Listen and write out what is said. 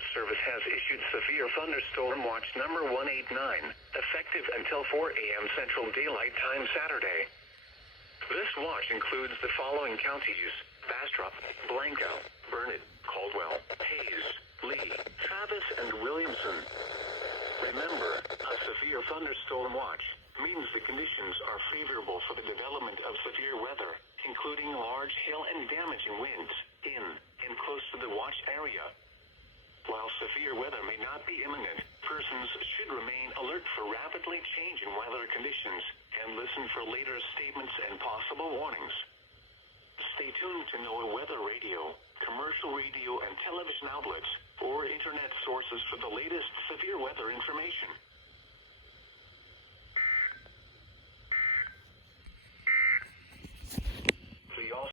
Weather Service has issued severe thunderstorm watch number 189, effective until 4 a.m. Central Daylight Time Saturday. This watch includes the following counties: Bastrop, Blanco, Burnett, Caldwell, Hayes, Lee, Travis, and Williamson. Remember, a severe thunderstorm watch means the conditions are favorable for the development of severe weather, including large hail and damaging winds in and close to the watch area. While severe weather may not be imminent, persons should remain alert for rapidly changing weather conditions and listen for later statements and possible warnings. Stay tuned to NOAA weather radio, commercial radio and television outlets, or internet sources for the latest severe weather information.